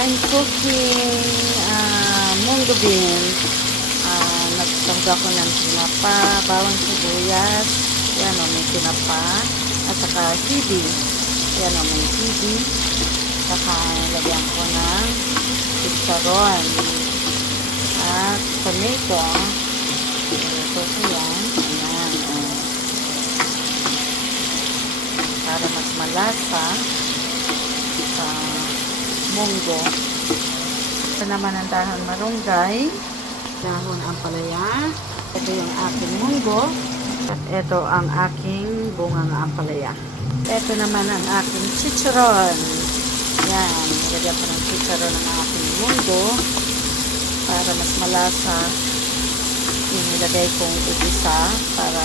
I'm cooking munggo beans. Nagtangga ko ng tinapa, bawang sibuyas. Yan o, may tinapa. At saka hibi. Yan o, may hibi. Saka lagyan ko ng chicharon. At tomato. Ito ko yan. Ayan o. Para mas malasa sa munggo. Ito naman ang dahon marunggay, dahon ampalaya. Ito yung aking munggo at ito ang aking bungang ampalaya. Ito naman ang aking chicharon. Yan, nilagyan ko ng chicharon ng aking munggo para mas malasa. Yung nilagay kong igisa para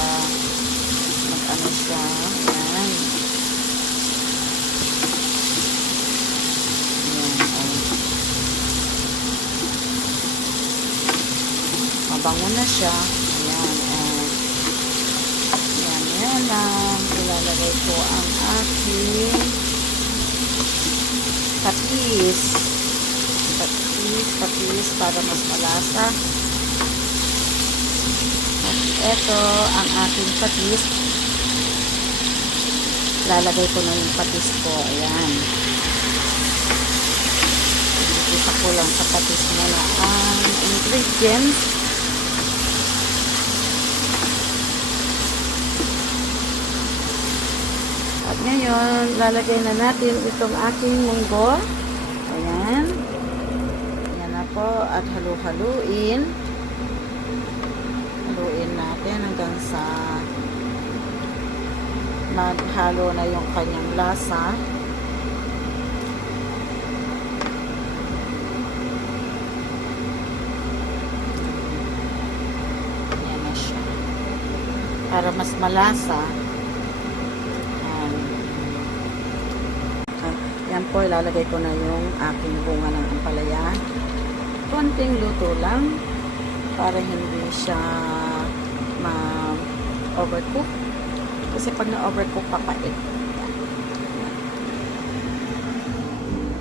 mag-ano siya. Yan. Mabango na siya. Ayan. Yan lang. Ilalagay ko ang aking patis. Patis para mas malasa. At ito ang aking patis. Lalagay ko na yung patis ko. Ayan. Isa ko lang sa patis muna ang ingredients. At ngayon, lalagay na natin itong aking munggo. Ayan. Ayan na po. At halu-haluin. Haluin natin hanggang sa maghalo na yung kanyang lasa. Ayan na siya. Para mas malasa. Yan po, ilalagay ko na yung aking bunga ng ampalaya. Konting luto lang para hindi siya ma-overcook. Kasi pag na-overcook, papait.